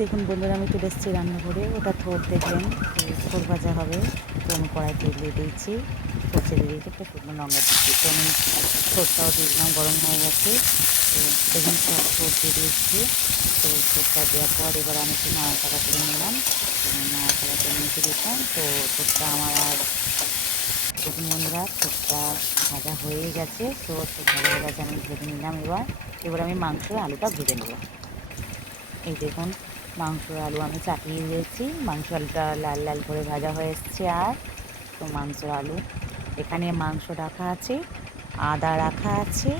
দেখুন বন্ধুরা, আমি চলে এসেছি রান্নাঘরে। ওটা থোড় দেখলেন, তো থোড় ভাজা হবে। তো আমি কড়াই তেল দিয়ে দিয়েছি, সর্ষে দিয়ে দিয়েছি, একটা শুকনো লঙ্কা দিচ্ছি। তো আমি থোড়টাও দিয়ে দিলাম, গরম হয়ে গেছে। তো দেখুন সব থোড় দিয়ে দিয়েছি। তো থোড়টা দেওয়ার পর এবার আমি একটু নাড়াচাড়া করে নিলাম। তো নাড়াচাড়া করে নিতে দিতাম। তো থোড়টা আমার আর দেখুন বন্ধুরা, থোড়টা ভাজা হয়ে গেছে। তো ভাজা হয়ে গেছে, আমি ভেজে নিলাম। এবার আমি মাংস আলুটা ভেজে নেব। এই দেখুন, মাংস আলু আমি চাপিয়ে দিয়েছি। মাংস আলুটা লাল লাল করে ভাজা হয়ে এসছে। আর তো মাংস আলু, এখানে মাংস রাখা আছে, আদা রাখা আছে,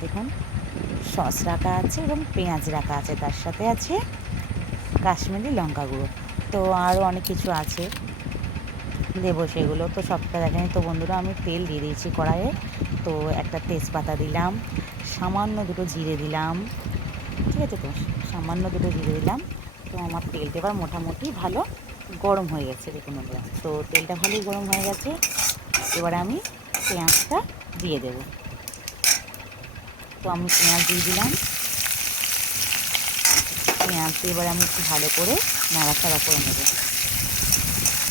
দেখুন সস রাখা আছে এবং পেঁয়াজ রাখা আছে, তার সাথে আছে কাশ্মীরি লঙ্কা গুঁড়ো। তো আরও অনেক কিছু আছে, দেবো সেগুলো। তো সবটা দেখেনি। তো বন্ধুরা, আমি তেল দিয়ে দিয়েছি কড়াইয়ে। তো একটা তেজপাতা দিলাম, সামান্য দুটো জিরে দিলাম, ঠিক আছে? তো সামান্য দুটো জিরে দিলাম। তো আমার তেলটা এবার মোটামুটি ভালো গরম হয়ে গেছে, দেখুন বন্ধুরা। তো তেলটা ভালোই গরম হয়ে গেছে। এবার আমি পেঁয়াজটা দিয়ে দেব। তো আমি পেঁয়াজ দিয়ে দিলাম। পেঁয়াজ দিয়ে এবার আমি একটু ভালো করে নাড়াচাড়া করে নেব।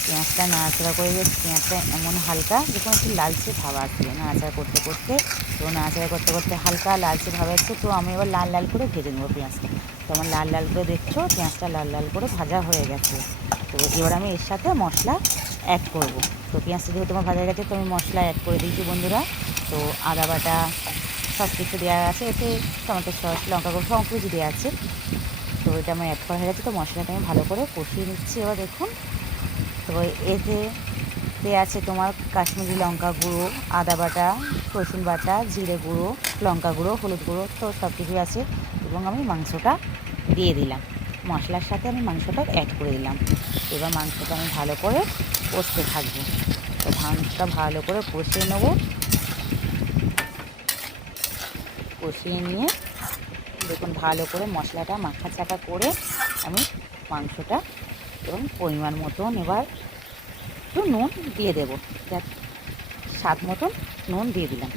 পেঁয়াজটা নাড়াচাড়া করে দিয়েছি। পেঁয়াজটা এমন হালকা, দেখুন একটু লালচে ভাব আসবে নাড়াচাড়া করতে করতে। তো নাড়াচাড়া করতে করতে হালকা লালচে ভাব আসছে। তো আমি এবার লাল লাল করে ভেজে নেবো পেঁয়াজটা। তো আমার লাল লাল করে দেখছো, পেঁয়াজটা লাল লাল করে ভাজা হয়ে গেছে। তো এবার আমি এর সাথে মশলা অ্যাড করব। তো পেঁয়াজটা যেহেতু আমার ভাজা গেছে, তো আমি মশলা অ্যাড করে দিয়েছি বন্ধুরা। তো আদা বাটা সব কিছু দেওয়া আছে, এতে টমেটো সস, লঙ্কা গুঁড়ো সব কিছু দেওয়া আছে। তো এটা আমার অ্যাড করা হয়ে গেছে। তো মশলাটা আমি ভালো করে কষিয়ে নিচ্ছি। এবার দেখুন, তো এতে দেওয়া আছে তোমার কাশ্মীরি লঙ্কা গুঁড়ো, আদা বাটা, রসুন বাটা, জিরে গুঁড়ো, লঙ্কা গুঁড়ো, হলুদ গুঁড়ো, তো সব কিছুই আছে। এবং আমি মাংসটা দিয়ে দিলাম, মশলার সাথে আমি মাংসটা অ্যাড করে দিলাম। এবার মাংসটা আমি ভালো করে কষতে থাকবো। তো মাংসটা ভালো করে কষিয়ে নেবো। কষিয়ে নিয়ে দেখুন ভালো করে মশলাটা মাখা চাকা করে আমি মাংসটা এবং পরিমাণ মতন এবার একটু নুন দিয়ে দেবো, স্বাদ মতন নুন দিয়ে দিলাম।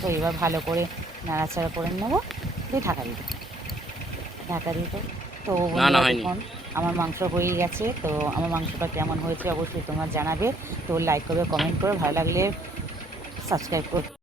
তো এবার ভালো করে নাড়াচাড়া করে নেবো, দিয়ে ঢাকা দিই। ঢাকা দিই। তো না, না বন্ধুরা হয়নি। দেখুন, আমার মাংস হয়ে গেছে। তো আমার মাংসটা কেমন হয়েছে অবশ্যই তোমরা জানাবে। তো লাইক করবে, কমেন্ট করে, ভালো লাগলে সাবস্ক্রাইব করবে।